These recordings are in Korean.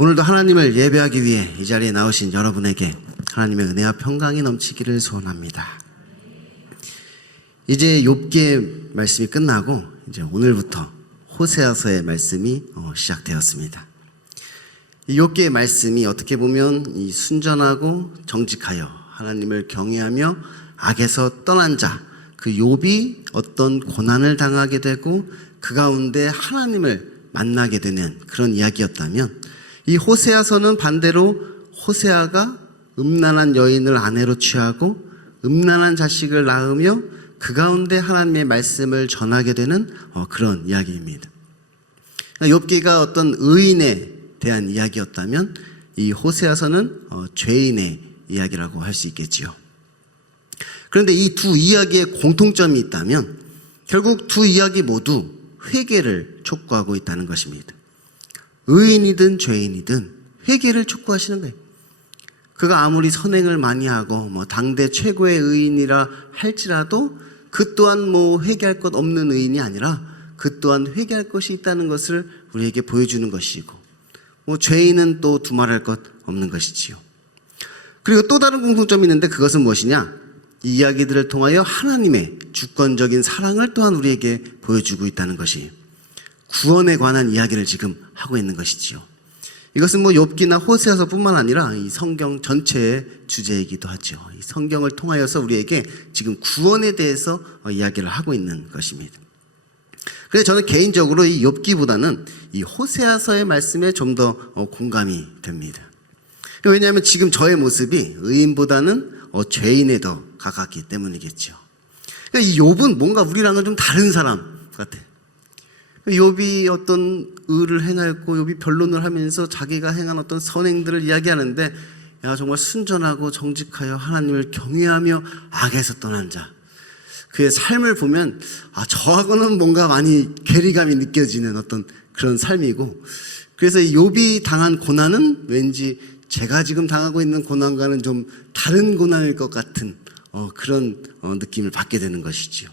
오늘도 하나님을 예배하기 위해 이 자리에 나오신 여러분에게 하나님의 은혜와 평강이 넘치기를 소원합니다. 이제 욥기의 말씀이 끝나고 이제 오늘부터 호세아서의 말씀이 시작되었습니다. 이 욥기의 말씀이 어떻게 보면 이 순전하고 정직하여 하나님을 경외하며 악에서 떠난 자, 그 욥이 어떤 고난을 당하게 되고 그 가운데 하나님을 만나게 되는 그런 이야기였다면, 이 호세아서는 반대로 호세아가 음란한 여인을 아내로 취하고 음란한 자식을 낳으며 그 가운데 하나님의 말씀을 전하게 되는 그런 이야기입니다. 욥기가 어떤 의인에 대한 이야기였다면 이 호세아서는 죄인의 이야기라고 할 수 있겠지요. 그런데 이 두 이야기에 공통점이 있다면 결국 두 이야기 모두 회개를 촉구하고 있다는 것입니다. 의인이든 죄인이든 회개를 촉구하시는 거예요. 그가 아무리 선행을 많이 하고 당대 최고의 의인이라 할지라도 그 또한 회개할 것 없는 의인이 아니라 그 또한 회개할 것이 있다는 것을 우리에게 보여주는 것이고, 죄인은 또 두말할 것 없는 것이지요. 그리고 또 다른 공통점이 있는데 그것은 무엇이냐? 이 이야기들을 통하여 하나님의 주권적인 사랑을 또한 우리에게 보여주고 있다는 것이 구원에 관한 이야기를 지금 하고 있는 것이지요. 이것은 욥기나 호세아서뿐만 아니라 이 성경 전체의 주제이기도 하죠. 이 성경을 통하여서 우리에게 지금 구원에 대해서 이야기를 하고 있는 것입니다. 그래서 저는 개인적으로 이 욥기보다는 이 호세아서의 말씀에 좀 더 공감이 됩니다. 왜냐하면 지금 저의 모습이 의인보다는 죄인에 더 가깝기 때문이겠죠. 그러니까 이 욥은 뭔가 우리랑은 좀 다른 사람 같아요. 욥이 어떤 의를 행하였고 욥이 변론을 하면서 자기가 행한 어떤 선행들을 이야기하는데, 정말 순전하고 정직하여 하나님을 경외하며 악에서 떠난 자, 그의 삶을 보면 저하고는 뭔가 많이 괴리감이 느껴지는 어떤 그런 삶이고, 그래서 이 욥이 당한 고난은 왠지 제가 지금 당하고 있는 고난과는 좀 다른 고난일 것 같은 그런 느낌을 받게 되는 것이지요.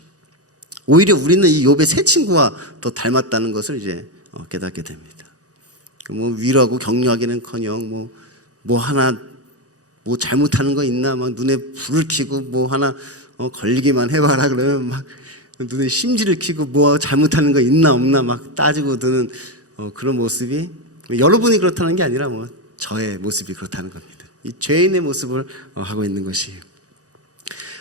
오히려 우리는 이 욥의 새 친구와 더 닮았다는 것을 이제 깨닫게 됩니다. 위로하고 격려하기는커녕 하나 잘못하는 거 있나 막 눈에 불을 켜고 하나 걸리기만 해봐라 그러면 막 눈에 심지를 켜고 잘못하는 거 있나 없나 막 따지고 드는 그런 모습이, 여러분이 그렇다는 게 아니라 저의 모습이 그렇다는 겁니다. 이 죄인의 모습을 하고 있는 것이에요.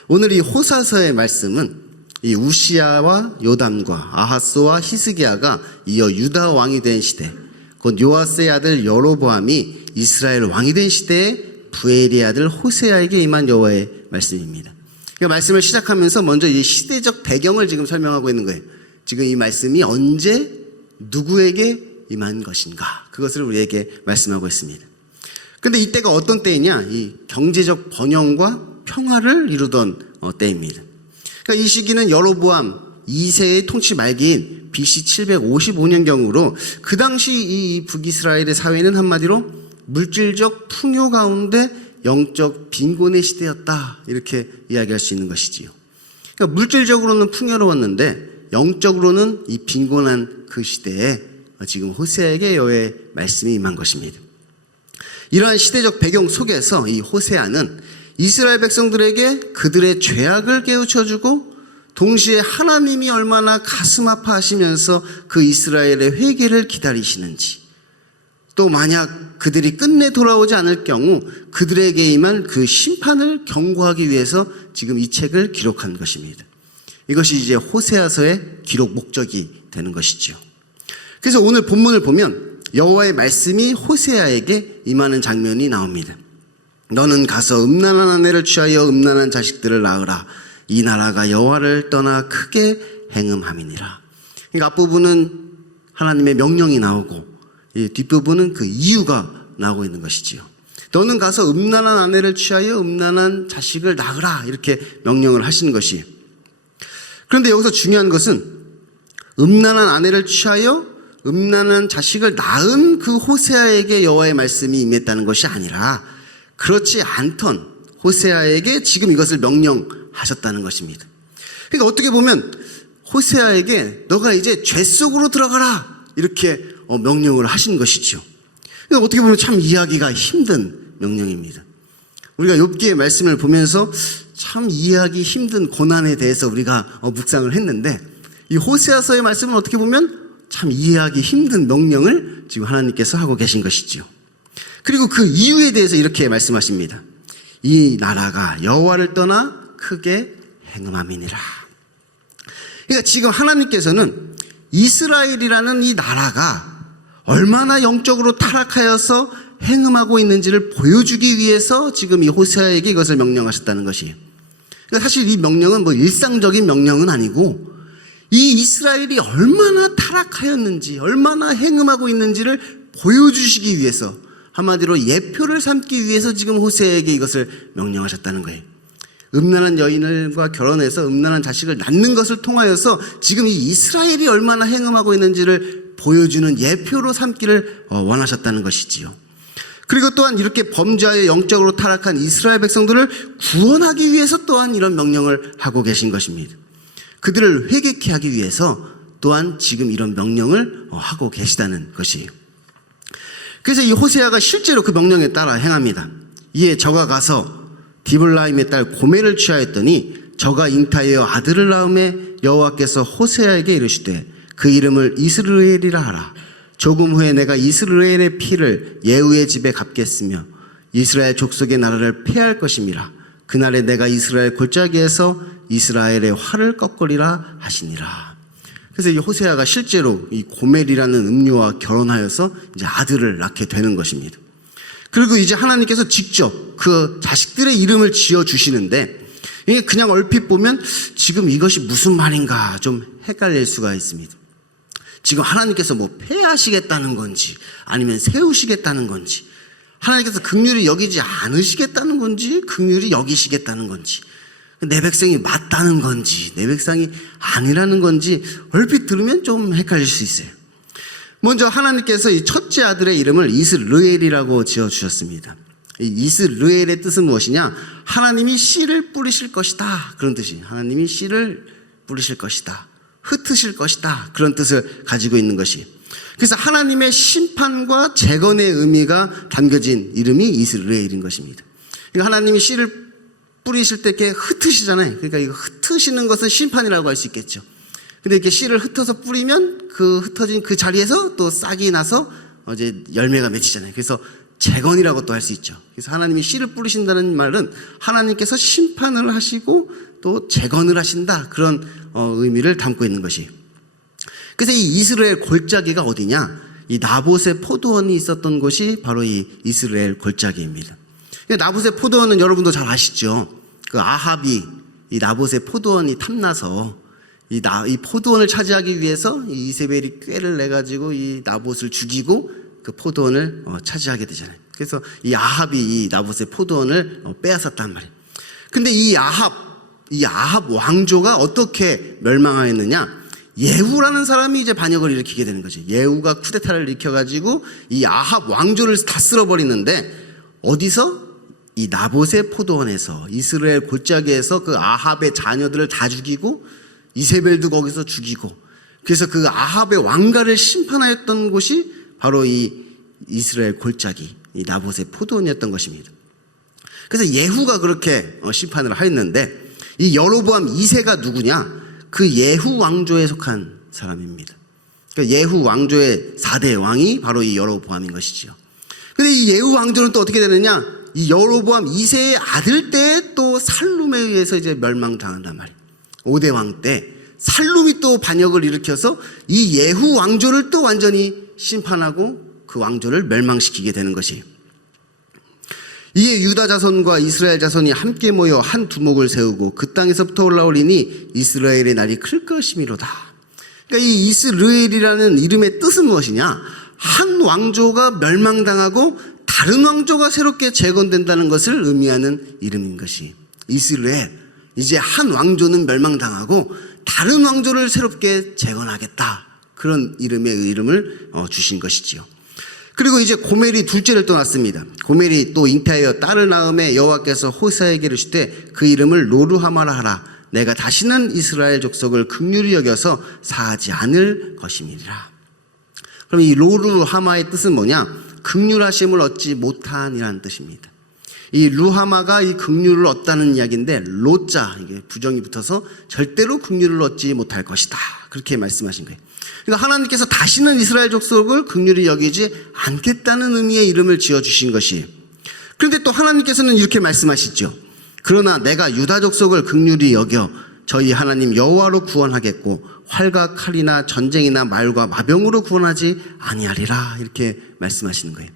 오늘 이 호세아서의 말씀은 이 우시야와 요담과 아하스와 히스기야가 이어 유다 왕이 된 시대, 곧 요아스의 아들 여로보암이 이스라엘 왕이 된 시대에 부엘의 아들 호세아에게 임한 여호와의 말씀입니다. 이 말씀을 시작하면서 먼저 이 시대적 배경을 지금 설명하고 있는 거예요. 지금 이 말씀이 언제 누구에게 임한 것인가, 그것을 우리에게 말씀하고 있습니다. 그런데 이때가 어떤 때이냐? 이 경제적 번영과 평화를 이루던 때입니다. 그러니까 이 시기는 여로보암 2세의 통치 말기인 BC 755년경으로 그 당시 이 북이스라엘의 사회는 한마디로 물질적 풍요 가운데 영적 빈곤의 시대였다, 이렇게 이야기할 수 있는 것이지요. 그러니까 물질적으로는 풍요로웠는데 영적으로는 이 빈곤한 그 시대에 지금 호세아에게 여호와의 말씀이 임한 것입니다. 이러한 시대적 배경 속에서 이 호세아는 이스라엘 백성들에게 그들의 죄악을 깨우쳐주고 동시에 하나님이 얼마나 가슴 아파하시면서 그 이스라엘의 회개를 기다리시는지, 또 만약 그들이 끝내 돌아오지 않을 경우 그들에게 임한 그 심판을 경고하기 위해서 지금 이 책을 기록한 것입니다. 이것이 이제 호세아서의 기록 목적이 되는 것이죠. 그래서 오늘 본문을 보면 여호와의 말씀이 호세아에게 임하는 장면이 나옵니다. 너는 가서 음란한 아내를 취하여 음란한 자식들을 낳으라. 이 나라가 여호와를 떠나 크게 행음함이니라. 그러니까 앞부분은 하나님의 명령이 나오고 이 뒷부분은 그 이유가 나오고 있는 것이지요. 너는 가서 음란한 아내를 취하여 음란한 자식을 낳으라, 이렇게 명령을 하시는 것이에요. 그런데 여기서 중요한 것은 음란한 아내를 취하여 음란한 자식을 낳은 그 호세아에게 여호와의 말씀이 임했다는 것이 아니라 그렇지 않던 호세아에게 지금 이것을 명령하셨다는 것입니다. 그러니까 어떻게 보면 호세아에게 너가 이제 죄 속으로 들어가라, 이렇게 명령을 하신 것이죠. 어떻게 보면 참 이해하기가 힘든 명령입니다. 우리가 욥기의 말씀을 보면서 참 이해하기 힘든 고난에 대해서 우리가 묵상을 했는데, 이 호세아서의 말씀은 어떻게 보면 참 이해하기 힘든 명령을 지금 하나님께서 하고 계신 것이지요. 그리고 그 이유에 대해서 이렇게 말씀하십니다. 이 나라가 여호와를 떠나 크게 행음함이니라. 그러니까 지금 하나님께서는 이스라엘이라는 이 나라가 얼마나 영적으로 타락하여서 행음하고 있는지를 보여주기 위해서 지금 이 호세아에게 이것을 명령하셨다는 것이에요. 그러니까 사실 이 명령은 뭐 일상적인 명령은 아니고, 이 이스라엘이 얼마나 타락하였는지, 얼마나 행음하고 있는지를 보여주시기 위해서, 한마디로 예표를 삼기 위해서 지금 호세아에게 이것을 명령하셨다는 거예요. 음란한 여인과 결혼해서 음란한 자식을 낳는 것을 통하여서 지금 이 이스라엘이 얼마나 행음하고 있는지를 보여주는 예표로 삼기를 원하셨다는 것이지요. 그리고 또한 이렇게 범죄하여 영적으로 타락한 이스라엘 백성들을 구원하기 위해서 또한 이런 명령을 하고 계신 것입니다. 그들을 회개케 하기 위해서 또한 지금 이런 명령을 하고 계시다는 것이에요. 그래서 이 호세아가 실제로 그 명령에 따라 행합니다. 이에 저가 가서 디블라임의 딸 고멜을 취하였더니 저가 잉타하여 아들을 낳음에 여호와께서 호세아에게 이르시되 그 이름을 이스르엘이라 하라. 조금 후에 내가 이스라엘의 피를 예후의 집에 갚겠으며 이스라엘 족속의 나라를 폐할 것임이라. 그날에 내가 이스라엘 골짜기에서 이스라엘의 활을 꺾으리라 하시니라. 그래서 이 호세아가 실제로 이 고멜이라는 음녀와 결혼하여서 이제 아들을 낳게 되는 것입니다. 그리고 이제 하나님께서 직접 그 자식들의 이름을 지어 주시는데, 이게 그냥 얼핏 보면 지금 이것이 무슨 말인가 좀 헷갈릴 수가 있습니다. 지금 하나님께서 뭐 폐하시겠다는 건지, 아니면 세우시겠다는 건지, 하나님께서 긍휼히 여기지 않으시겠다는 건지, 긍휼히 여기시겠다는 건지, 내 백성이 맞다는 건지, 내 백성이 아니라는 건지 얼핏 들으면 좀 헷갈릴 수 있어요. 먼저 하나님께서 이 첫째 아들의 이름을 이스르엘이라고 지어주셨습니다. 이 이스르엘의 뜻은 무엇이냐? 하나님이 씨를 뿌리실 것이다, 그런 뜻이. 하나님이 씨를 뿌리실 것이다, 흩으실 것이다, 그런 뜻을 가지고 있는 것이. 그래서 하나님의 심판과 재건의 의미가 담겨진 이름이 이스라엘인 것입니다. 그러니까 하나님이 씨를 뿌리실 때 이렇게 흩으시잖아요. 그러니까 이거 흩으시는 것은 심판이라고 할 수 있겠죠. 근데 이렇게 씨를 흩어서 뿌리면 그 흩어진 그 자리에서 또 싹이 나서 이제 열매가 맺히잖아요. 그래서 재건이라고 또 할 수 있죠. 그래서 하나님이 씨를 뿌리신다는 말은 하나님께서 심판을 하시고 또 재건을 하신다, 그런 의미를 담고 있는 것이에요. 그래서 이 이스라엘 골짜기가 어디냐? 이 나봇의 포도원이 있었던 곳이 바로 이 이스라엘 골짜기입니다. 나봇의 포도원은 여러분도 잘 아시죠? 그 아합이 이 나봇의 포도원이 탐나서 이 포도원을 차지하기 위해서 이 이세벨이 꾀를 내가지고 이 나봇을 죽이고 그 포도원을 차지하게 되잖아요. 그래서 이 아합이 이 나봇의 포도원을 빼앗았단 말이에요. 근데 이 아합 왕조가 어떻게 멸망하였느냐? 예후라는 사람이 이제 반역을 일으키게 되는 거지. 예후가 쿠데타를 일으켜가지고 이 아합 왕조를 다 쓸어버리는데, 어디서? 이 나봇의 포도원에서, 이스라엘 골짜기에서 그 아합의 자녀들을 다 죽이고 이세벨도 거기서 죽이고, 그래서 그 아합의 왕가를 심판하였던 곳이 바로 이 이스라엘 골짜기, 이 나봇의 포도원이었던 것입니다. 그래서 예후가 그렇게 심판을 하였는데, 이 여로보암 2세가 누구냐? 그 예후 왕조에 속한 사람입니다. 그러니까 예후 왕조의 4대 왕이 바로 이 여로보암인 것이죠. 근데 이 예후 왕조는 또 어떻게 되느냐? 이 여로보암 2세의 아들 때에 또 살룸에 의해서 이제 멸망당한단 말이에요. 5대 왕 때 살룸이 또 반역을 일으켜서 이 예후 왕조를 또 완전히 심판하고 그 왕조를 멸망시키게 되는 것이에요. 이에 유다 자손과 이스라엘 자손이 함께 모여 한 두목을 세우고 그 땅에서부터 올라오리니 이스라엘의 날이 클 것이미로다. 그러니까 이 이스라엘이라는 이름의 뜻은 무엇이냐? 한 왕조가 멸망당하고 다른 왕조가 새롭게 재건된다는 것을 의미하는 이름인 것이 이스라엘. 이제 한 왕조는 멸망당하고 다른 왕조를 새롭게 재건하겠다, 그런 이름을 주신 것이지요. 그리고 이제 고멜이 둘째를 또 낳습니다. 고멜이 또 잉태하여 딸을 낳음에 여호와께서 호세아에게 이르시되 그 이름을 로루하마라 하라. 내가 다시는 이스라엘 족속을 긍휼히 여겨서 사하지 않을 것임이니라. 그럼 이 로루하마의 뜻은 뭐냐? 긍휼하심을 얻지 못한이라는 뜻입니다. 이 루하마가 이 긍휼을 얻다는 이야기인데 로자 이게 부정이 붙어서 절대로 긍휼을 얻지 못할 것이다. 그렇게 말씀하신 거예요. 그러니까 하나님께서 다시는 이스라엘 족속을 긍휼히 여기지 않겠다는 의미의 이름을 지어주신 것이에요. 그런데 또 하나님께서는 이렇게 말씀하시죠. 그러나 내가 유다 족속을 긍휼히 여겨 저희 하나님 여호와로 구원하겠고 활과 칼이나 전쟁이나 말과 마병으로 구원하지 아니하리라. 이렇게 말씀하시는 거예요.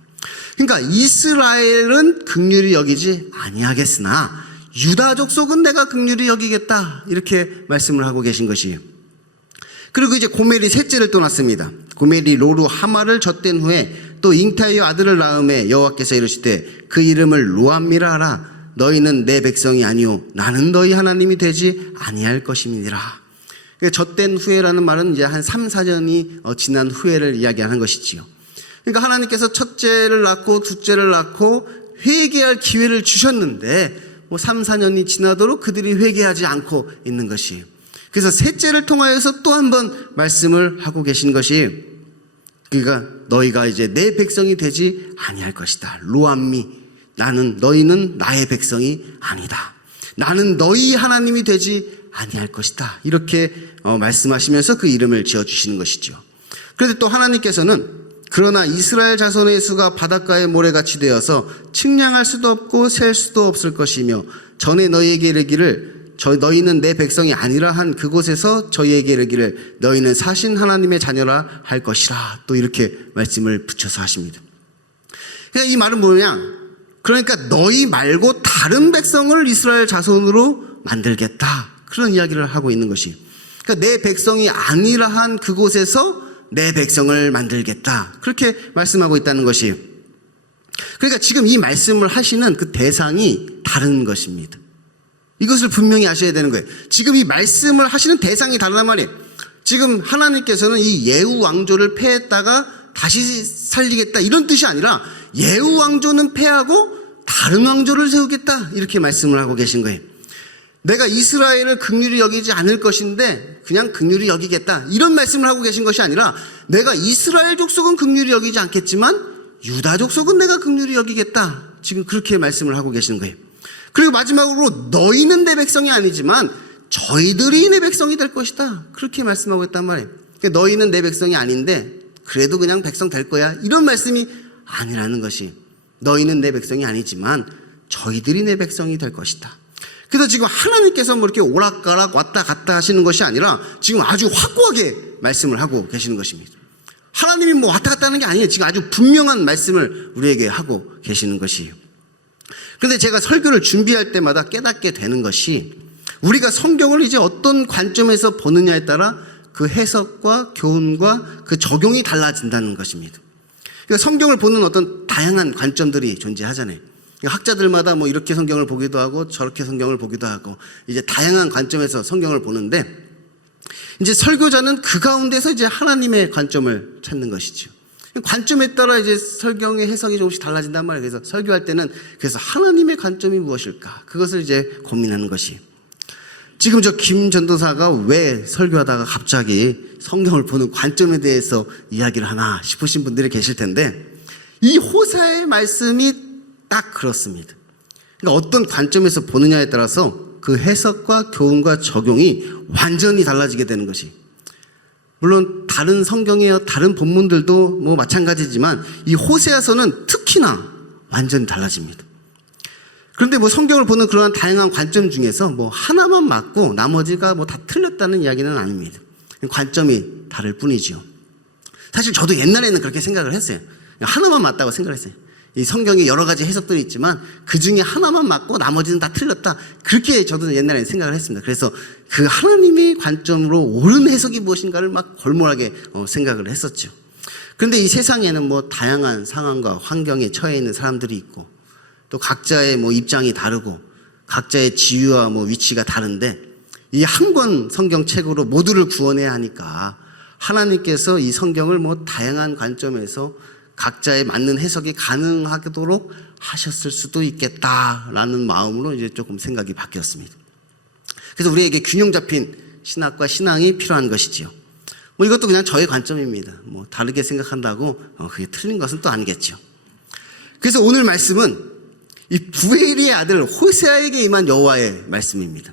그러니까 이스라엘은 긍휼히 여기지 아니하겠으나 유다 족속은 내가 긍휼히 여기겠다. 이렇게 말씀을 하고 계신 것이에요. 그리고 이제 고멜이 셋째를 떠났습니다. 고멜이 로루 하마를 젖댄 후에 또 잉타의 아들을 낳음에 여호와께서 이르시되 그 이름을 루암미라 하라. 너희는 내 백성이 아니요 나는 너희 하나님이 되지 아니할 것임이니라. 젖댄 후에라는 말은 이제 한 3, 4년이 지난 후에를 이야기하는 것이지요. 그러니까 하나님께서 첫째를 낳고 둘째를 낳고 회개할 기회를 주셨는데 3, 4년이 지나도록 그들이 회개하지 않고 있는 것이에요. 그래서 셋째를 통하여서 또 한 번 말씀을 하고 계신 것이 그러니까 너희가 이제 내 백성이 되지 아니할 것이다. 루암미 너희는 나의 백성이 아니다. 나는 너희 하나님이 되지 아니할 것이다. 이렇게 말씀하시면서 그 이름을 지어주시는 것이죠. 그런데 또 하나님께서는 그러나 이스라엘 자손의 수가 바닷가의 모래같이 되어서 측량할 수도 없고 셀 수도 없을 것이며 전에 너희에게 이르기를 너희는 내 백성이 아니라 한 그곳에서 저희에게 이르기를 너희는 사신 하나님의 자녀라 할 것이라. 또 이렇게 말씀을 붙여서 하십니다. 그러니까 이 말은 뭐냐? 그러니까 너희 말고 다른 백성을 이스라엘 자손으로 만들겠다. 그런 이야기를 하고 있는 것이. 그러니까 내 백성이 아니라 한 그곳에서 내 백성을 만들겠다. 그렇게 말씀하고 있다는 것이에요. 그러니까 지금 이 말씀을 하시는 그 대상이 다른 것입니다. 이것을 분명히 아셔야 되는 거예요. 지금 이 말씀을 하시는 대상이 다르단 말이에요. 지금 하나님께서는 이 예후 왕조를 패했다가 다시 살리겠다 이런 뜻이 아니라 예후 왕조는 패하고 다른 왕조를 세우겠다 이렇게 말씀을 하고 계신 거예요. 내가 이스라엘을 긍휼히 여기지 않을 것인데 그냥 긍휼히 여기겠다 이런 말씀을 하고 계신 것이 아니라 내가 이스라엘 족속은 긍휼히 여기지 않겠지만 유다 족속은 내가 긍휼히 여기겠다. 지금 그렇게 말씀을 하고 계시는 거예요. 그리고 마지막으로 너희는 내 백성이 아니지만 저희들이 내 백성이 될 것이다. 그렇게 말씀하고 있단 말이에요. 그러니까 너희는 내 백성이 아닌데 그래도 그냥 백성 될 거야. 이런 말씀이 아니라는 것이 너희는 내 백성이 아니지만 저희들이 내 백성이 될 것이다. 그래서 지금 하나님께서 뭐 이렇게 오락가락 왔다 갔다 하시는 것이 아니라 지금 아주 확고하게 말씀을 하고 계시는 것입니다. 하나님이 뭐 왔다 갔다 하는 게 아니에요. 지금 아주 분명한 말씀을 우리에게 하고 계시는 것이에요. 그런데 제가 설교를 준비할 때마다 깨닫게 되는 것이 우리가 성경을 이제 어떤 관점에서 보느냐에 따라 그 해석과 교훈과 그 적용이 달라진다는 것입니다. 그러니까 성경을 보는 어떤 다양한 관점들이 존재하잖아요. 학자들마다 뭐 이렇게 성경을 보기도 하고 저렇게 성경을 보기도 하고 이제 다양한 관점에서 성경을 보는데 이제 설교자는 그 가운데서 이제 하나님의 관점을 찾는 것이죠. 관점에 따라 이제 성경의 해석이 조금씩 달라진단 말이에요. 그래서 설교할 때는 그래서 하나님의 관점이 무엇일까? 그것을 이제 고민하는 것이. 지금 저 김 전도사가 왜 설교하다가 갑자기 성경을 보는 관점에 대해서 이야기를 하나 싶으신 분들이 계실 텐데 이 호세아의 말씀이 딱 그렇습니다. 그러니까 어떤 관점에서 보느냐에 따라서 그 해석과 교훈과 적용이 완전히 달라지게 되는 것이. 물론 다른 성경의 다른 본문들도 뭐 마찬가지지만 이 호세아서는 특히나 완전히 달라집니다. 그런데 뭐 성경을 보는 그러한 다양한 관점 중에서 뭐 하나만 맞고 나머지가 뭐 다 틀렸다는 이야기는 아닙니다. 관점이 다를 뿐이죠. 사실 저도 옛날에는 그렇게 생각을 했어요. 하나만 맞다고 생각을 했어요. 이 성경에 여러 가지 해석들이 있지만 그 중에 하나만 맞고 나머지는 다 틀렸다. 그렇게 저도 옛날에는 생각을 했습니다. 그래서 그 하나님의 관점으로 옳은 해석이 무엇인가를 막 골몰하게 생각을 했었죠. 그런데 이 세상에는 뭐 다양한 상황과 환경에 처해 있는 사람들이 있고 또 각자의 뭐 입장이 다르고 각자의 지위와 뭐 위치가 다른데 이 한 권 성경책으로 모두를 구원해야 하니까 하나님께서 이 성경을 뭐 다양한 관점에서 각자에 맞는 해석이 가능하도록 하셨을 수도 있겠다라는 마음으로 이제 조금 생각이 바뀌었습니다. 그래서 우리에게 균형 잡힌 신학과 신앙이 필요한 것이지요. 뭐 이것도 그냥 저의 관점입니다. 뭐 다르게 생각한다고 그게 틀린 것은 또 아니겠죠. 그래서 오늘 말씀은 이 부엘의 아들 호세아에게 임한 여호와의 말씀입니다.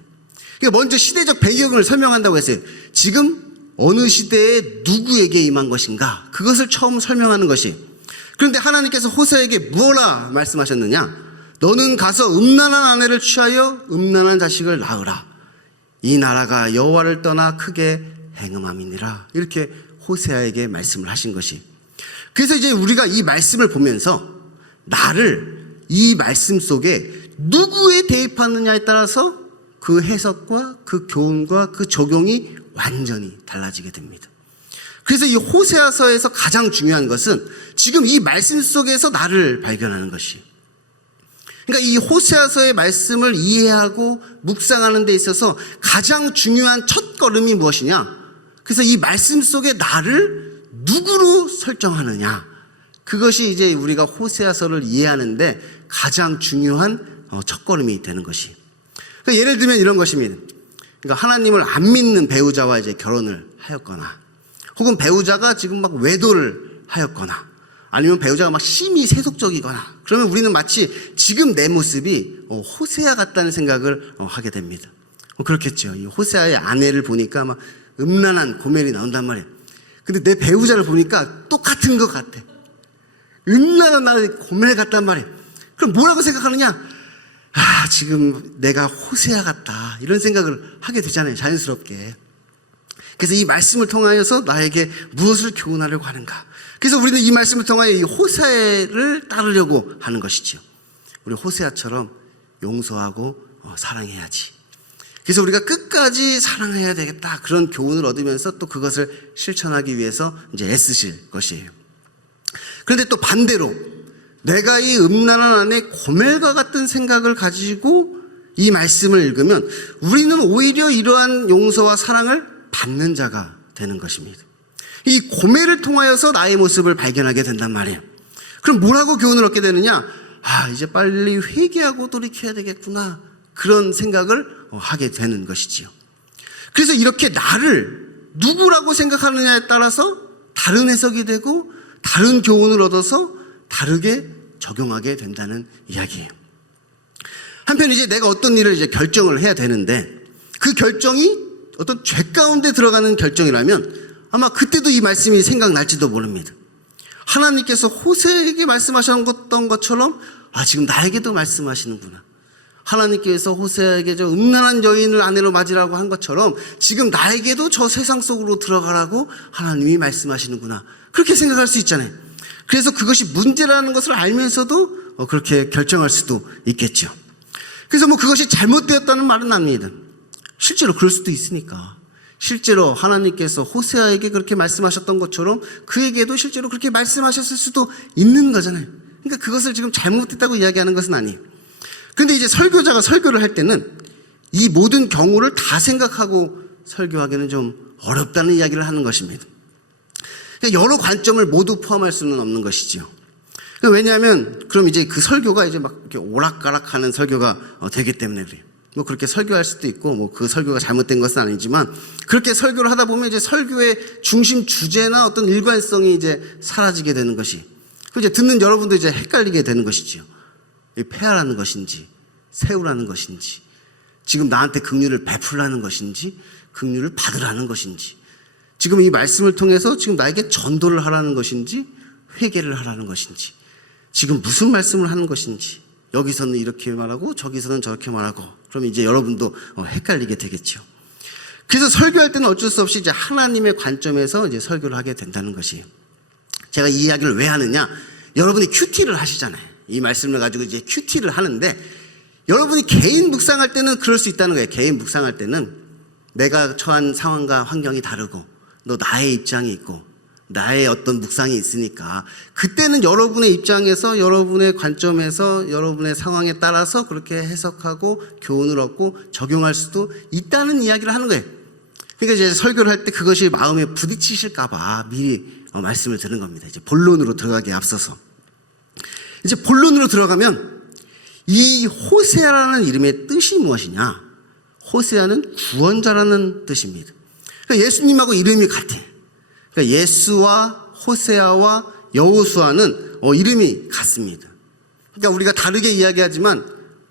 그러니까 먼저 시대적 배경을 설명한다고 했어요. 지금 어느 시대에 누구에게 임한 것인가, 그것을 처음 설명하는 것이. 그런데 하나님께서 호세아에게 무엇라 말씀하셨느냐? 너는 가서 음란한 아내를 취하여 음란한 자식을 낳으라. 이 나라가 여호와를 떠나 크게 행음함이니라. 이렇게 호세아에게 말씀을 하신 것이. 그래서 이제 우리가 이 말씀을 보면서 나를 이 말씀 속에 누구에 대입하느냐에 따라서 그 해석과 그 교훈과 그 적용이 완전히 달라지게 됩니다. 그래서 이 호세아서에서 가장 중요한 것은 지금 이 말씀 속에서 나를 발견하는 것이에요. 그러니까 이 호세아서의 말씀을 이해하고 묵상하는 데 있어서 가장 중요한 첫 걸음이 무엇이냐? 그래서 이 말씀 속에 나를 누구로 설정하느냐? 그것이 이제 우리가 호세아서를 이해하는데 가장 중요한 첫걸음이 되는 것이. 그러니까 예를 들면 이런 것입니다. 그러니까 하나님을 안 믿는 배우자와 이제 결혼을 하였거나, 혹은 배우자가 지금 막 외도를 하였거나, 아니면 배우자가 막 심히 세속적이거나, 그러면 우리는 마치 지금 내 모습이 호세아 같다는 생각을 하게 됩니다. 그렇겠죠. 이 호세아의 아내를 보니까 막 음란한 고멜이 나온단 말이에요. 근데 내 배우자를 보니까 똑같은 것 같아. 음란한 고멜 같단 말이에요. 그럼 뭐라고 생각하느냐? 아, 지금 내가 호세아 같다, 이런 생각을 하게 되잖아요, 자연스럽게. 그래서 이 말씀을 통하여서 나에게 무엇을 교훈하려고 하는가? 그래서 우리는 이 말씀을 통하여 이 호세아를 따르려고 하는 것이죠. 우리 호세아처럼 용서하고 사랑해야지. 그래서 우리가 끝까지 사랑해야 되겠다, 그런 교훈을 얻으면서 또 그것을 실천하기 위해서 이제 애쓰실 것이에요. 그런데 또 반대로 내가 이 음란한 아내 고멜과 같은 생각을 가지고 이 말씀을 읽으면 우리는 오히려 이러한 용서와 사랑을 받는 자가 되는 것입니다. 이 고멜을 통하여서 나의 모습을 발견하게 된단 말이에요. 그럼 뭐라고 교훈을 얻게 되느냐? 아, 이제 빨리 회개하고 돌이켜야 되겠구나, 그런 생각을 하게 되는 것이지요. 그래서 이렇게 나를 누구라고 생각하느냐에 따라서 다른 해석이 되고 다른 교훈을 얻어서 다르게 적용하게 된다는 이야기예요. 한편 이제 내가 어떤 일을 이제 결정을 해야 되는데, 그 결정이 어떤 죄 가운데 들어가는 결정이라면 아마 그때도 이 말씀이 생각날지도 모릅니다. 하나님께서 호세에게 말씀하셨던 것처럼 지금 나에게도 말씀하시는구나. 하나님께서 호세에게 저 음란한 여인을 아내로 맞으라고 한 것처럼 지금 나에게도 저 세상 속으로 들어가라고 하나님이 말씀하시는구나, 그렇게 생각할 수 있잖아요. 그래서 그것이 문제라는 것을 알면서도 그렇게 결정할 수도 있겠죠. 그래서 그것이 잘못되었다는 말은 아닙니다. 실제로 그럴 수도 있으니까. 실제로 하나님께서 호세아에게 그렇게 말씀하셨던 것처럼 그에게도 실제로 그렇게 말씀하셨을 수도 있는 거잖아요. 그러니까 그것을 지금 잘못됐다고 이야기하는 것은 아니에요. 그런데 이제 설교자가 설교를 할 때는 이 모든 경우를 다 생각하고 설교하기는 좀 어렵다는 이야기를 하는 것입니다. 그러니까 여러 관점을 모두 포함할 수는 없는 것이지요. 왜냐하면 그럼 이제 그 설교가 이제 막 이렇게 오락가락하는 설교가 되기 때문에 그래요. 그렇게 설교할 수도 있고 그 설교가 잘못된 것은 아니지만, 그렇게 설교를 하다 보면 이제 설교의 중심 주제나 어떤 일관성이 이제 사라지게 되는 것이, 이제 듣는 여러분도 이제 헷갈리게 되는 것이지요. 폐하라는 것인지 세우라는 것인지, 지금 나한테 긍휼을 베풀라는 것인지 긍휼을 받으라는 것인지, 지금 이 말씀을 통해서 지금 나에게 전도를 하라는 것인지 회개를 하라는 것인지, 지금 무슨 말씀을 하는 것인지, 여기서는 이렇게 말하고 저기서는 저렇게 말하고, 그럼 이제 여러분도 헷갈리게 되겠죠. 그래서 설교할 때는 어쩔 수 없이 이제 하나님의 관점에서 이제 설교를 하게 된다는 것이에요. 제가 이 이야기를 왜 하느냐? 여러분이 큐티를 하시잖아요. 이 말씀을 가지고 이제 큐티를 하는데, 여러분이 개인 묵상할 때는 그럴 수 있다는 거예요. 개인 묵상할 때는 내가 처한 상황과 환경이 다르고 또 나의 입장이 있고 나의 어떤 묵상이 있으니까, 그때는 여러분의 입장에서 여러분의 관점에서 여러분의 상황에 따라서 그렇게 해석하고 교훈을 얻고 적용할 수도 있다는 이야기를 하는 거예요. 그러니까 이제 설교를 할 때 그것이 마음에 부딪히실까봐 미리 말씀을 드는 겁니다. 이제 본론으로 들어가기에 앞서서. 이제 본론으로 들어가면 이 호세아라는 이름의 뜻이 무엇이냐? 호세아는 구원자라는 뜻입니다. 그러니까 예수님하고 이름이 같아요. 그러니까 예수와 호세아와 여호수아는 이름이 같습니다. 그러니까 우리가 다르게 이야기하지만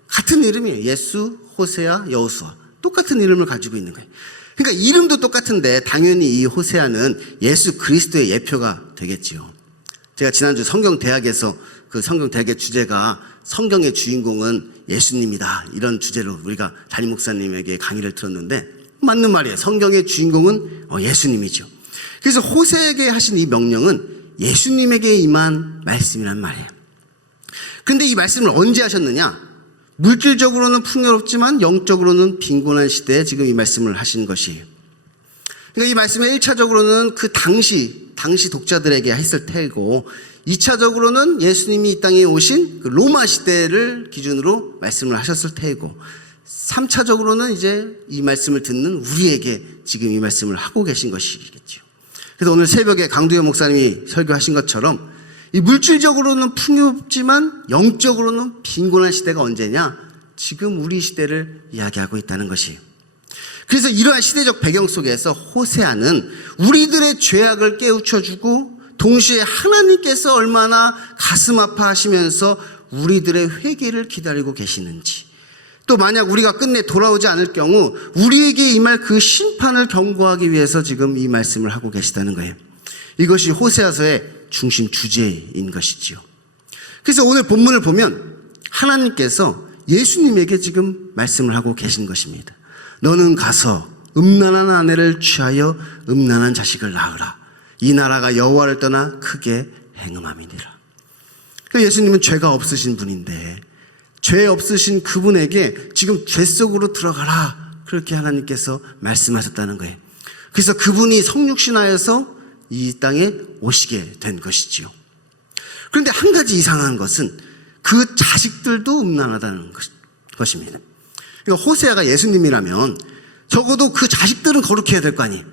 같은 이름이에요. 예수, 호세아, 여호수아. 똑같은 이름을 가지고 있는 거예요. 그러니까 이름도 똑같은데 당연히 이 호세아는 예수 그리스도의 예표가 되겠지요. 제가 지난주 성경대학에서 그 성경대학의 주제가 성경의 주인공은 예수님이다, 이런 주제로 우리가 담임 목사님에게 강의를 들었는데 맞는 말이에요. 성경의 주인공은 예수님이죠. 그래서 호세에게 하신 이 명령은 예수님에게 임한 말씀이란 말이에요. 그런데 이 말씀을 언제 하셨느냐? 물질적으로는 풍요롭지만 영적으로는 빈곤한 시대에 지금 이 말씀을 하신 것이에요. 그러니까 이 말씀을 1차적으로는 그 당시 독자들에게 했을 테고 2차적으로는 예수님이 이 땅에 오신 그 로마 시대를 기준으로 말씀을 하셨을 테고 3차적으로는 이제 이 말씀을 듣는 우리에게 지금 이 말씀을 하고 계신 것이겠죠. 그래서 오늘 새벽에 강두현 목사님이 설교하신 것처럼 이 물질적으로는 풍요롭지만 영적으로는 빈곤한 시대가 언제냐? 지금 우리 시대를 이야기하고 있다는 것이에요. 그래서 이러한 시대적 배경 속에서 호세아는 우리들의 죄악을 깨우쳐주고 동시에 하나님께서 얼마나 가슴 아파하시면서 우리들의 회개를 기다리고 계시는지, 또 만약 우리가 끝내 돌아오지 않을 경우 우리에게 임할 그 심판을 경고하기 위해서 지금 이 말씀을 하고 계시다는 거예요. 이것이 호세아서의 중심 주제인 것이지요. 그래서 오늘 본문을 보면 하나님께서 예수님에게 지금 말씀을 하고 계신 것입니다. 너는 가서 음란한 아내를 취하여 음란한 자식을 낳으라. 이 나라가 여호와를 떠나 크게 행음함이니라. 그러니까 예수님은 죄가 없으신 분인데 죄 없으신 그분에게 지금 죄 속으로 들어가라, 그렇게 하나님께서 말씀하셨다는 거예요. 그래서 그분이 성육신하여서 이 땅에 오시게 된 것이지요. 그런데 한 가지 이상한 것은 그 자식들도 음란하다는 것입니다. 그러니까 호세아가 예수님이라면 적어도 그 자식들은 거룩해야 될 거 아니에요.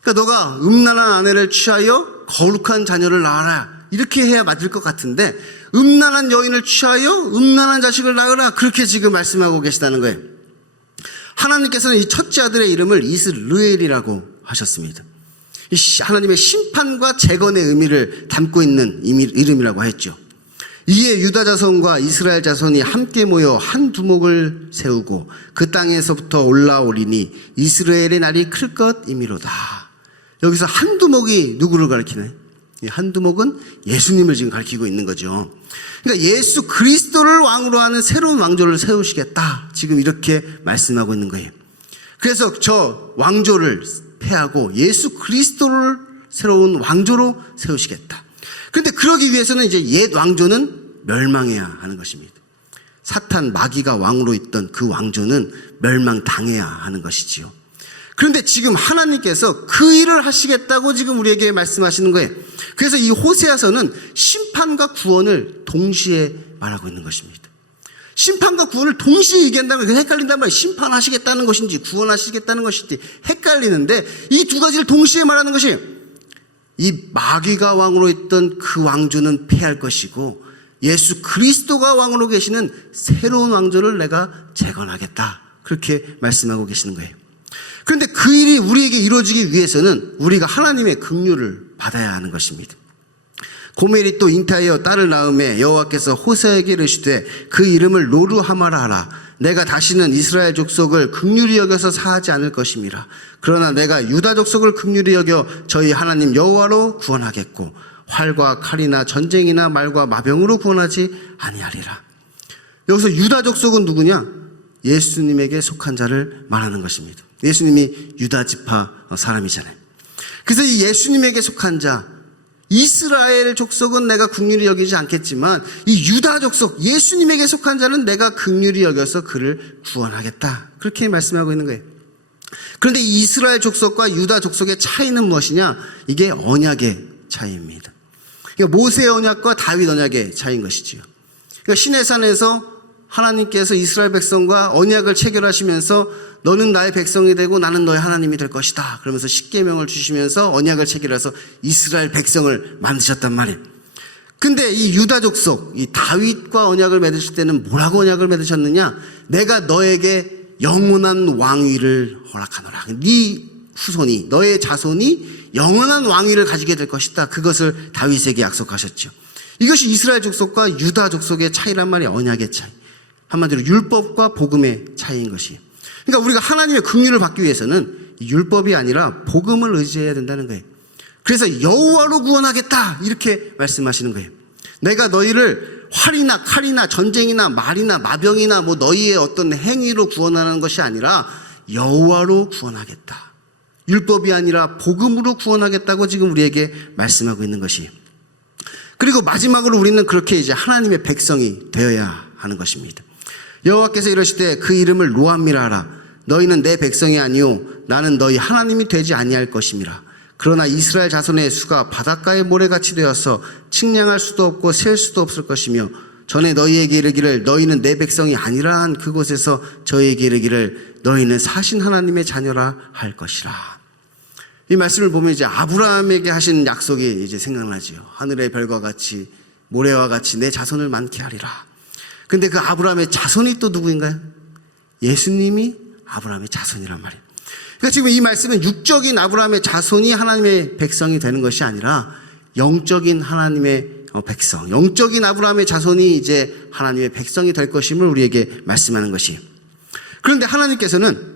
그러니까 너가 음란한 아내를 취하여 거룩한 자녀를 낳아라, 이렇게 해야 맞을 것 같은데 음란한 여인을 취하여 음란한 자식을 낳으라, 그렇게 지금 말씀하고 계시다는 거예요. 하나님께서는 이 첫째 아들의 이름을 이스르엘이라고 하셨습니다. 하나님의 심판과 재건의 의미를 담고 있는 이름이라고 했죠. 이에 유다 자손과 이스라엘 자손이 함께 모여 한 두목을 세우고 그 땅에서부터 올라오리니 이스라엘의 날이 클 것이미로다. 여기서 한 두목이 누구를 가리키나요? 한 두목은 예수님을 지금 가리키고 있는 거죠. 그러니까 예수 그리스도를 왕으로 하는 새로운 왕조를 세우시겠다, 지금 이렇게 말씀하고 있는 거예요. 그래서 저 왕조를 폐하고 예수 그리스도를 새로운 왕조로 세우시겠다. 그런데 그러기 위해서는 이제 옛 왕조는 멸망해야 하는 것입니다. 사탄 마귀가 왕으로 있던 그 왕조는 멸망당해야 하는 것이지요. 그런데 지금 하나님께서 그 일을 하시겠다고 지금 우리에게 말씀하시는 거예요. 그래서 이 호세아서는 심판과 구원을 동시에 말하고 있는 것입니다. 심판과 구원을 동시에 얘기한다면 헷갈린단 말이에요. 심판하시겠다는 것인지 구원하시겠다는 것인지 헷갈리는데 이 두 가지를 동시에 말하는 것이, 이 마귀가 왕으로 있던 그 왕조는 패할 것이고 예수 그리스도가 왕으로 계시는 새로운 왕조를 내가 재건하겠다, 그렇게 말씀하고 계시는 거예요. 그런데 그 일이 우리에게 이루어지기 위해서는 우리가 하나님의 긍휼을 받아야 하는 것입니다. 고멜이 또 잉타하여 딸을 낳음에 여호와께서 호세아에게 이르시되 그 이름을 로르하마라 하라. 내가 다시는 이스라엘 족속을 긍휼히 여겨서 사하지 않을 것임이라. 그러나 내가 유다 족속을 긍휼히 여겨 저희 하나님 여호와로 구원하겠고 활과 칼이나 전쟁이나 말과 마병으로 구원하지 아니하리라. 여기서 유다 족속은 누구냐? 예수님에게 속한 자를 말하는 것입니다. 예수님이 유다 지파 사람이잖아요. 그래서 이 예수님에게 속한 자, 이스라엘 족속은 내가 긍휼히 여기지 않겠지만 이 유다 족속, 예수님에게 속한 자는 내가 긍휼히 여겨서 그를 구원하겠다, 그렇게 말씀하고 있는 거예요. 그런데 이 이스라엘 족속과 유다 족속의 차이는 무엇이냐? 이게 언약의 차이입니다. 그러니까 모세 언약과 다윗 언약의 차이인 것이지요. 그러니까 시내산에서 하나님께서 이스라엘 백성과 언약을 체결하시면서 너는 나의 백성이 되고 나는 너의 하나님이 될 것이다, 그러면서 십계명을 주시면서 언약을 체결해서 이스라엘 백성을 만드셨단 말이에요. 근데 이 유다 족속, 이 다윗과 언약을 맺으실 때는 뭐라고 언약을 맺으셨느냐? 내가 너에게 영원한 왕위를 허락하노라. 네 후손이, 너의 자손이 영원한 왕위를 가지게 될 것이다, 그것을 다윗에게 약속하셨죠. 이것이 이스라엘 족속과 유다 족속의 차이란 말이에요. 언약의 차이. 한마디로 율법과 복음의 차이인 것이에요. 그러니까 우리가 하나님의 긍휼을 받기 위해서는 율법이 아니라 복음을 의지해야 된다는 거예요. 그래서 여호와로 구원하겠다 이렇게 말씀하시는 거예요. 내가 너희를 활이나 칼이나 전쟁이나 말이나 마병이나 뭐 너희의 어떤 행위로 구원하는 것이 아니라 여호와로 구원하겠다. 율법이 아니라 복음으로 구원하겠다고 지금 우리에게 말씀하고 있는 것이에요. 그리고 마지막으로 우리는 그렇게 이제 하나님의 백성이 되어야 하는 것입니다. 여호와께서 이러시되 그 이름을 로암미라 하라. 너희는 내 백성이 아니요 나는 너희 하나님이 되지 아니할 것임이라. 그러나 이스라엘 자손의 수가 바닷가의 모래같이 되어서 측량할 수도 없고 셀 수도 없을 것이며 전에 너희에게 이르기를 너희는 내 백성이 아니라 한 그곳에서 저희에게 이르기를 너희는 사신 하나님의 자녀라 할 것이라. 이 말씀을 보면 이제 아브라함에게 하신 약속이 이제 생각나지요. 하늘의 별과 같이 모래와 같이 내 자손을 많게 하리라. 근데 그 아브라함의 자손이 또 누구인가요? 예수님이 아브라함의 자손이란 말이에요. 그러니까 지금 이 말씀은 육적인 아브라함의 자손이 하나님의 백성이 되는 것이 아니라 영적인 하나님의 백성, 영적인 아브라함의 자손이 이제 하나님의 백성이 될 것임을 우리에게 말씀하는 것이에요. 그런데 하나님께서는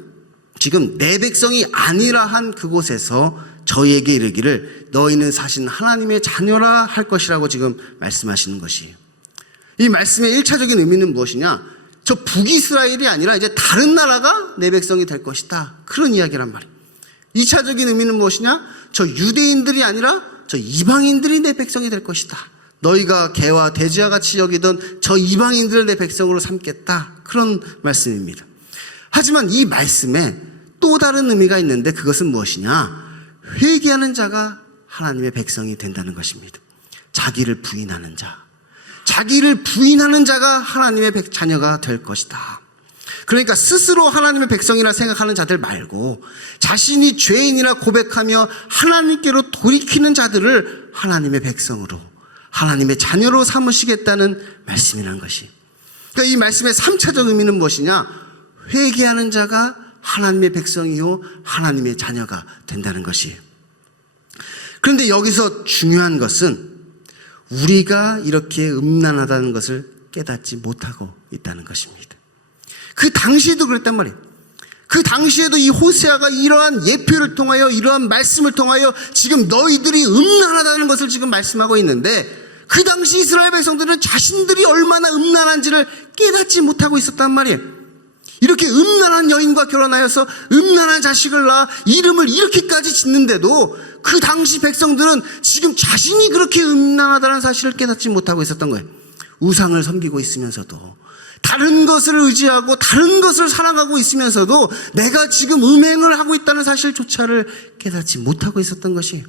지금 내 백성이 아니라 한 그곳에서 저희에게 이르기를 너희는 사신 하나님의 자녀라 할 것이라고 지금 말씀하시는 것이에요. 이 말씀의 1차적인 의미는 무엇이냐? 저 북이스라엘이 아니라 이제 다른 나라가 내 백성이 될 것이다. 그런 이야기란 말이에요. 2차적인 의미는 무엇이냐? 저 유대인들이 아니라 저 이방인들이 내 백성이 될 것이다. 너희가 개와 돼지와 같이 여기던 저 이방인들을 내 백성으로 삼겠다. 그런 말씀입니다. 하지만 이 말씀에 또 다른 의미가 있는데 그것은 무엇이냐? 회개하는 자가 하나님의 백성이 된다는 것입니다. 자기를 부인하는 자. 자기를 부인하는 자가 하나님의 자녀가 될 것이다. 그러니까 스스로 하나님의 백성이라 생각하는 자들 말고 자신이 죄인이라 고백하며 하나님께로 돌이키는 자들을 하나님의 백성으로 하나님의 자녀로 삼으시겠다는 말씀이라는 것이. 그러니까 이 말씀의 3차적 의미는 무엇이냐? 회개하는 자가 하나님의 백성이요 하나님의 자녀가 된다는 것이에요. 그런데 여기서 중요한 것은 우리가 이렇게 음란하다는 것을 깨닫지 못하고 있다는 것입니다. 그 당시에도 그랬단 말이에요. 그 당시에도 이 호세아가 이러한 예표를 통하여 이러한 말씀을 통하여 지금 너희들이 음란하다는 것을 지금 말씀하고 있는데 그 당시 이스라엘 백성들은 자신들이 얼마나 음란한지를 깨닫지 못하고 있었단 말이에요. 이렇게 음란한 여인과 결혼하여서 음란한 자식을 낳아 이름을 이렇게까지 짓는데도 그 당시 백성들은 지금 자신이 그렇게 음란하다는 사실을 깨닫지 못하고 있었던 거예요. 우상을 섬기고 있으면서도 다른 것을 의지하고 다른 것을 사랑하고 있으면서도 내가 지금 음행을 하고 있다는 사실조차를 깨닫지 못하고 있었던 것이에요.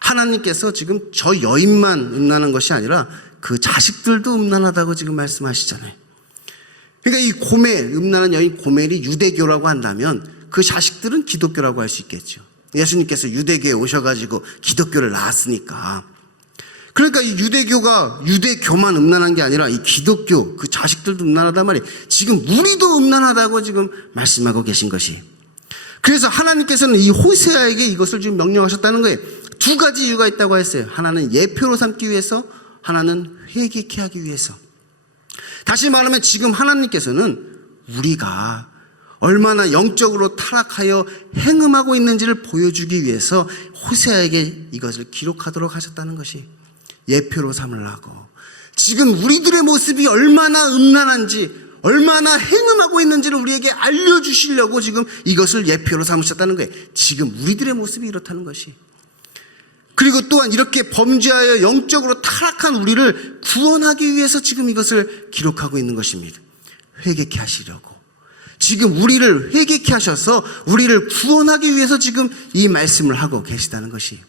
하나님께서 지금 저 여인만 음란한 것이 아니라 그 자식들도 음란하다고 지금 말씀하시잖아요. 그러니까 이 고멜, 음란한 여인 고멜이 유대교라고 한다면 그 자식들은 기독교라고 할 수 있겠죠. 예수님께서 유대교에 오셔가지고 기독교를 낳았으니까. 그러니까 이 유대교만 음란한 게 아니라 이 기독교, 그 자식들도 음란하단 말이에요. 지금 우리도 음란하다고 지금 말씀하고 계신 것이. 그래서 하나님께서는 이 호세아에게 이것을 지금 명령하셨다는 거예요. 두 가지 이유가 있다고 했어요. 하나는 예표로 삼기 위해서, 하나는 회개케 하기 위해서. 다시 말하면 지금 하나님께서는 우리가 얼마나 영적으로 타락하여 행음하고 있는지를 보여주기 위해서 호세아에게 이것을 기록하도록 하셨다는 것이 예표로 삼으려고. 지금 우리들의 모습이 얼마나 음란한지 얼마나 행음하고 있는지를 우리에게 알려주시려고 지금 이것을 예표로 삼으셨다는 거예요. 지금 우리들의 모습이 이렇다는 것이. 그리고 또한 이렇게 범죄하여 영적으로 타락한 우리를 구원하기 위해서 지금 이것을 기록하고 있는 것입니다. 회개케 하시려고. 지금 우리를 회개케 하셔서 우리를 구원하기 위해서 지금 이 말씀을 하고 계시다는 것이.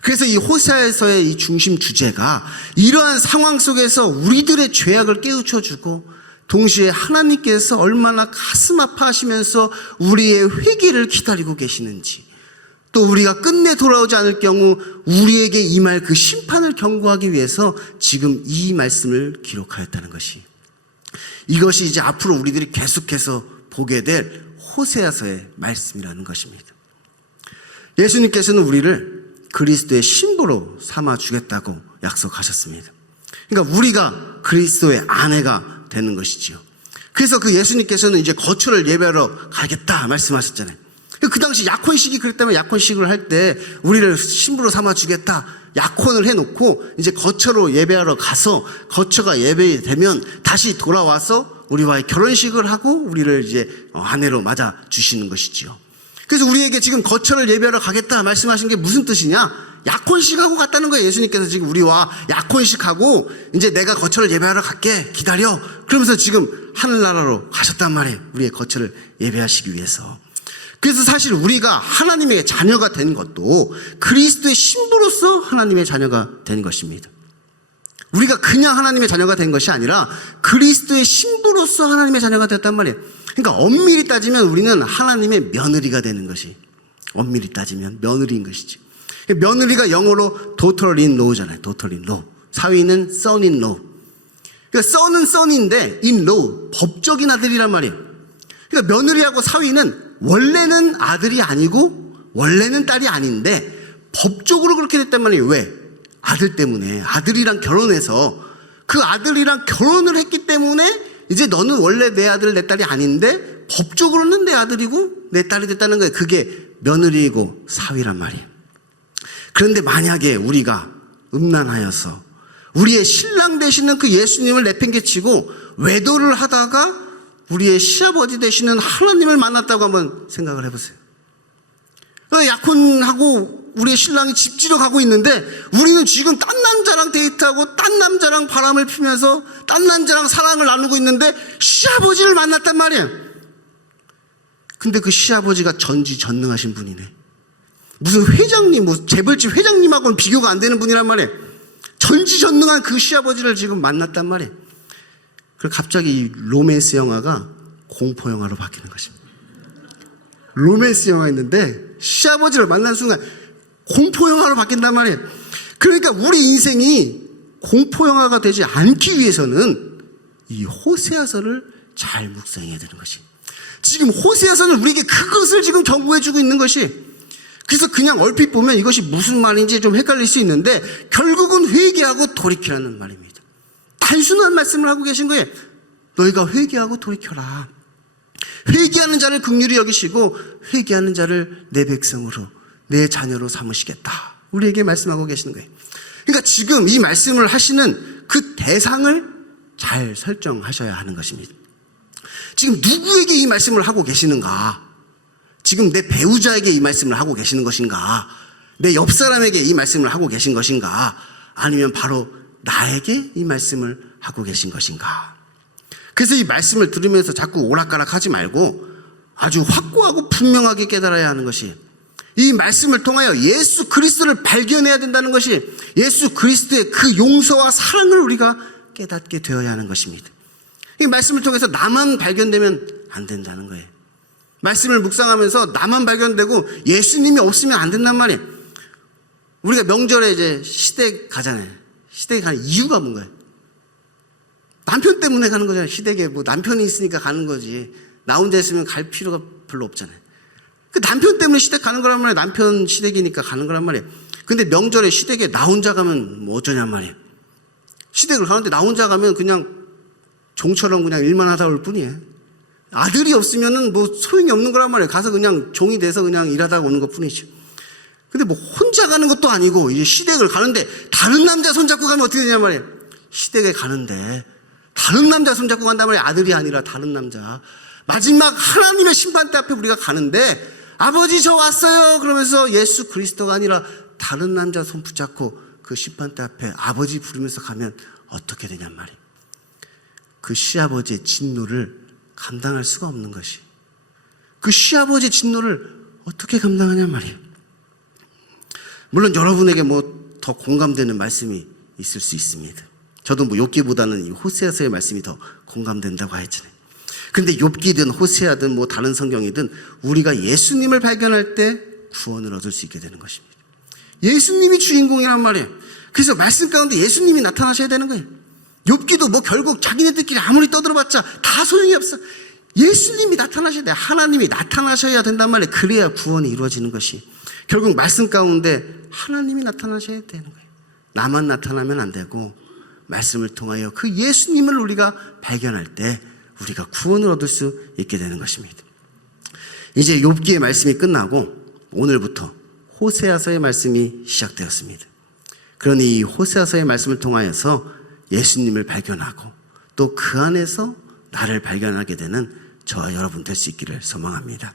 그래서 이 호세아에서의 이 중심 주제가 이러한 상황 속에서 우리들의 죄악을 깨우쳐주고 동시에 하나님께서 얼마나 가슴 아파하시면서 우리의 회개를 기다리고 계시는지, 또 우리가 끝내 돌아오지 않을 경우 우리에게 임할 그 심판을 경고하기 위해서 지금 이 말씀을 기록하였다는 것이. 이것이 이제 앞으로 우리들이 계속해서 보게 될 호세아서의 말씀이라는 것입니다. 예수님께서는 우리를 그리스도의 신부로 삼아 주겠다고 약속하셨습니다. 그러니까 우리가 그리스도의 아내가 되는 것이지요. 그래서 그 예수님께서는 이제 거처를 예배하러 가겠다 말씀하셨잖아요. 그 당시 약혼식이 그랬다면 약혼식을 할 때 우리를 신부로 삼아 주겠다 약혼을 해놓고 이제 거처로 예배하러 가서 거처가 예배되면 다시 돌아와서 우리와의 결혼식을 하고 우리를 이제 아내로 맞아 주시는 것이지요. 그래서 우리에게 지금 거처를 예배하러 가겠다 말씀하신 게 무슨 뜻이냐? 약혼식하고 갔다는 거예요. 예수님께서 지금 우리와 약혼식하고 이제 내가 거처를 예배하러 갈게 기다려 그러면서 지금 하늘나라로 가셨단 말이에요. 우리의 거처를 예배하시기 위해서. 그래서 사실 우리가 하나님의 자녀가 된 것도 그리스도의 신부로서 하나님의 자녀가 된 것입니다. 우리가 그냥 하나님의 자녀가 된 것이 아니라 그리스도의 신부로서 하나님의 자녀가 됐단 말이에요. 그러니까 엄밀히 따지면 우리는 하나님의 며느리가 되는 것이, 엄밀히 따지면 며느리인 것이죠. 며느리가 영어로 daughter in law잖아요. daughter in law. 사위는 son in law. 그러니까 son은 son인데 in law 법적인 아들이란 말이에요. 그러니까 며느리하고 사위는 원래는 아들이 아니고 원래는 딸이 아닌데 법적으로 그렇게 됐단 말이에요. 왜? 아들 때문에. 아들이랑 결혼해서 그 아들이랑 결혼을 했기 때문에 이제 너는 원래 내 아들 내 딸이 아닌데 법적으로는 내 아들이고 내 딸이 됐다는 거예요. 그게 며느리이고 사위란 말이에요. 그런데 만약에 우리가 음란하여서 우리의 신랑 되시는 그 예수님을 내팽개치고 외도를 하다가 우리의 시아버지 되시는 하나님을 만났다고 한번 생각을 해보세요. 약혼하고 우리의 신랑이 집지러 가고 있는데 우리는 지금 딴 남자랑 데이트하고 딴 남자랑 바람을 피면서 딴 남자랑 사랑을 나누고 있는데 시아버지를 만났단 말이에요. 근데 그 시아버지가 전지전능하신 분이네. 무슨 회장님, 뭐 재벌집 회장님하고는 비교가 안 되는 분이란 말이에요. 전지전능한 그 시아버지를 지금 만났단 말이에요. 그리고 갑자기 이 로맨스 영화가 공포 영화로 바뀌는 것입니다. 로맨스 영화였는데 시아버지를 만난 순간 공포 영화로 바뀐단 말이에요. 그러니까 우리 인생이 공포 영화가 되지 않기 위해서는 이 호세아서를 잘 묵상해야 되는 것이. 지금 호세아서는 우리에게 그것을 지금 경고해주고 있는 것이. 그래서 그냥 얼핏 보면 이것이 무슨 말인지 좀 헷갈릴 수 있는데 결국은 회개하고 돌이키라는 말입니다. 단순한 말씀을 하고 계신 거예요. 너희가 회개하고 돌이켜라. 회개하는 자를 긍휼히 여기시고 회개하는 자를 내 백성으로 내 자녀로 삼으시겠다. 우리에게 말씀하고 계시는 거예요. 그러니까 지금 이 말씀을 하시는 그 대상을 잘 설정하셔야 하는 것입니다. 지금 누구에게 이 말씀을 하고 계시는가? 지금 내 배우자에게 이 말씀을 하고 계시는 것인가? 내 옆 사람에게 이 말씀을 하고 계신 것인가? 아니면 바로 나에게 이 말씀을 하고 계신 것인가? 그래서 이 말씀을 들으면서 자꾸 오락가락 하지 말고 아주 확고하고 분명하게 깨달아야 하는 것이, 이 말씀을 통하여 예수 그리스도를 발견해야 된다는 것이, 예수 그리스도의 그 용서와 사랑을 우리가 깨닫게 되어야 하는 것입니다. 이 말씀을 통해서 나만 발견되면 안 된다는 거예요. 말씀을 묵상하면서 나만 발견되고 예수님이 없으면 안 된단 말이에요. 우리가 명절에 이제 시댁 가잖아요. 시댁에 가는 이유가 뭔가요? 남편 때문에 가는 거잖아요. 시댁에 뭐 남편이 있으니까 가는 거지. 나 혼자 있으면 갈 필요가 별로 없잖아요. 그 남편 때문에 시댁 가는 거란 말이에요. 남편 시댁이니까 가는 거란 말이에요. 근데 명절에 시댁에 나 혼자 가면 뭐 어쩌냔 말이에요. 시댁을 가는데 나 혼자 가면 그냥 종처럼 그냥 일만 하다 올 뿐이에요. 아들이 없으면은 뭐 소용이 없는 거란 말이에요. 가서 그냥 종이 돼서 그냥 일하다가 오는 것 뿐이죠. 근데 뭐 혼자 가는 것도 아니고 이제 시댁을 가는데 다른 남자 손잡고 가면 어떻게 되냐 말이에요. 시댁에 가는데 다른 남자 손잡고 간단 말이에요. 아들이 아니라 다른 남자. 마지막 하나님의 심판대 앞에 우리가 가는데 아버지 저 왔어요 그러면서 예수 그리스도가 아니라 다른 남자 손 붙잡고 그 심판대 앞에 아버지 부르면서 가면 어떻게 되냔 말이에요. 그 시아버지의 진노를 감당할 수가 없는 것이, 그 시아버지의 진노를 어떻게 감당하냔 말이에요. 물론 여러분에게 뭐 더 공감되는 말씀이 있을 수 있습니다. 저도 뭐 욥기보다는 이 호세아서의 말씀이 더 공감된다고 했잖아요. 그런데 욥기든 호세아든 뭐 다른 성경이든 우리가 예수님을 발견할 때 구원을 얻을 수 있게 되는 것입니다. 예수님이 주인공이란 말이에요. 그래서 말씀 가운데 예수님이 나타나셔야 되는 거예요. 욥기도 뭐 결국 자기네들끼리 아무리 떠들어봤자 다 소용이 없어. 예수님이 나타나셔야 돼. 하나님이 나타나셔야 된단 말이에요. 그래야 구원이 이루어지는 것이. 결국 말씀 가운데 하나님이 나타나셔야 되는 거예요. 나만 나타나면 안 되고 말씀을 통하여 그 예수님을 우리가 발견할 때 우리가 구원을 얻을 수 있게 되는 것입니다. 이제 욥기의 말씀이 끝나고 오늘부터 호세아서의 말씀이 시작되었습니다. 그러니 이 호세아서의 말씀을 통하여서 예수님을 발견하고 또 그 안에서 나를 발견하게 되는 저와 여러분 될 수 있기를 소망합니다.